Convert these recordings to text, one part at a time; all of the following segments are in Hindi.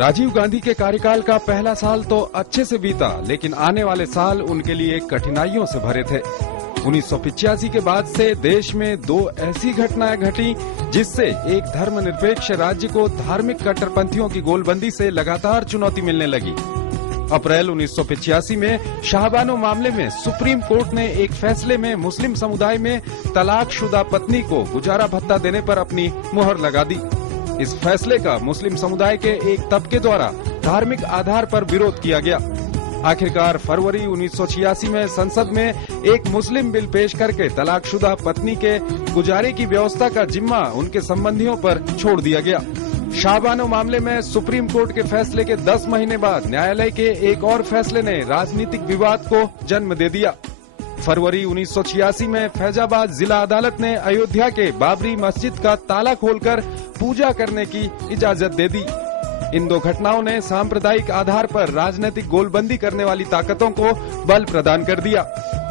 राजीव गांधी के कार्यकाल का पहला साल तो अच्छे से बीता, लेकिन आने वाले साल उनके लिए कठिनाइयों से भरे थे। 1985 के बाद से देश में दो ऐसी घटनाएं घटी जिससे एक धर्मनिरपेक्ष राज्य को धार्मिक कट्टरपंथियों की गोलबंदी से लगातार चुनौती मिलने लगी। अप्रैल 1985 में शाहबानो मामले में सुप्रीम कोर्ट ने एक फैसले में मुस्लिम समुदाय में तलाकशुदा पत्नी को गुजारा भत्ता देने पर अपनी मुहर लगा दी। इस फैसले का मुस्लिम समुदाय के एक तबके द्वारा धार्मिक आधार पर विरोध किया गया। आखिरकार फरवरी 1986 में संसद में एक मुस्लिम बिल पेश करके तलाकशुदा पत्नी के गुजारे की व्यवस्था का जिम्मा उनके संबंधियों पर छोड़ दिया गया। शाहबानो मामले में सुप्रीम कोर्ट के फैसले के 10 महीने बाद न्यायालय के एक और फैसले ने राजनीतिक विवाद को जन्म दे दिया। फरवरी 1986 में फैजाबाद जिला अदालत ने अयोध्या के बाबरी मस्जिद का ताला खोलकर पूजा करने की इजाजत दे दी। इन दो घटनाओं ने सांप्रदायिक आधार पर राजनीतिक गोलबंदी करने वाली ताकतों को बल प्रदान कर दिया।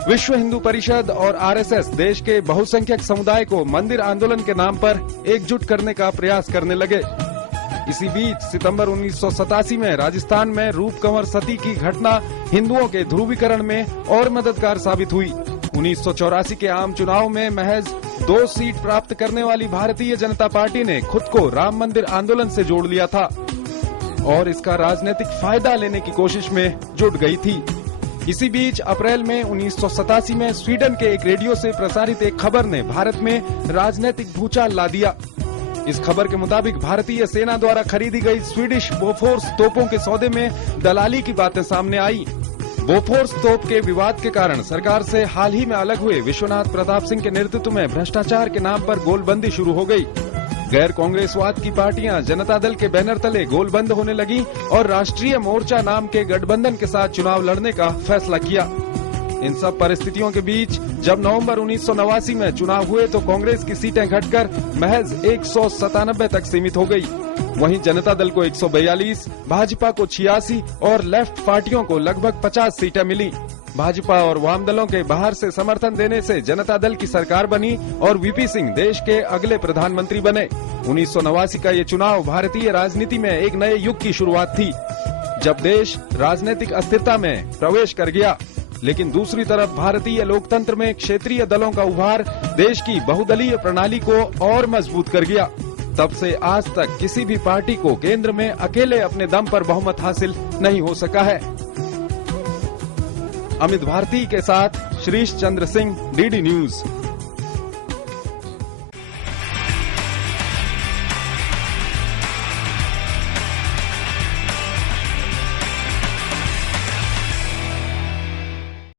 विश्व हिंदू परिषद और आरएसएस देश के बहुसंख्यक समुदाय को मंदिर आंदोलन के नाम पर एकजुट करने का प्रयास करने लगे। इसी बीच सितंबर 1987 में राजस्थान में रूप कंवर सती की घटना हिंदुओं के ध्रुवीकरण में और मददगार साबित हुई। 1984 के आम चुनाव में महज 2 सीट प्राप्त करने वाली भारतीय जनता पार्टी ने खुद को राम मंदिर आंदोलन से जोड़ लिया था और इसका राजनीतिक फायदा लेने की कोशिश में जुट गई थी। इसी बीच अप्रैल में 1987 में स्वीडन के एक रेडियो से प्रसारित एक खबर ने भारत में राजनीतिक भूचाल ला दिया। इस खबर के मुताबिक भारतीय सेना द्वारा खरीदी गई स्वीडिश बोफोर्स तोपों के सौदे में दलाली की बातें सामने आई। बोफोर्स तोप के विवाद के कारण सरकार से हाल ही में अलग हुए विश्वनाथ प्रताप सिंह के नेतृत्व में भ्रष्टाचार के नाम पर गोलबंदी शुरू हो गई। गैर कांग्रेसवाद की पार्टियां जनता दल के बैनर तले गोलबंद होने लगी और राष्ट्रीय मोर्चा नाम के गठबंधन के साथ चुनाव लड़ने का फैसला किया। इन सब परिस्थितियों के बीच जब नवंबर 1989 में चुनाव हुए तो कांग्रेस की सीटें घटकर महज 197 तक सीमित हो गई। वहीं जनता दल को 142, भाजपा को 86 और लेफ्ट पार्टियों को लगभग 50 सीटें मिली। भाजपा और वाम दलों के बाहर से समर्थन देने से जनता दल की सरकार बनी और वीपी सिंह देश के अगले प्रधानमंत्री बने। 1989 का ये चुनाव भारतीय राजनीति में एक नए युग की शुरुआत थी, जब देश राजनीतिक अस्थिरता में प्रवेश कर गया। लेकिन दूसरी तरफ भारतीय लोकतंत्र में क्षेत्रीय दलों का उभार देश की बहुदलीय प्रणाली को और मजबूत कर गया। तब से आज तक किसी भी पार्टी को केंद्र में अकेले अपने दम पर बहुमत हासिल नहीं हो सका है। अमित भारती के साथ श्रीश चंद्र सिंह, डीडी न्यूज।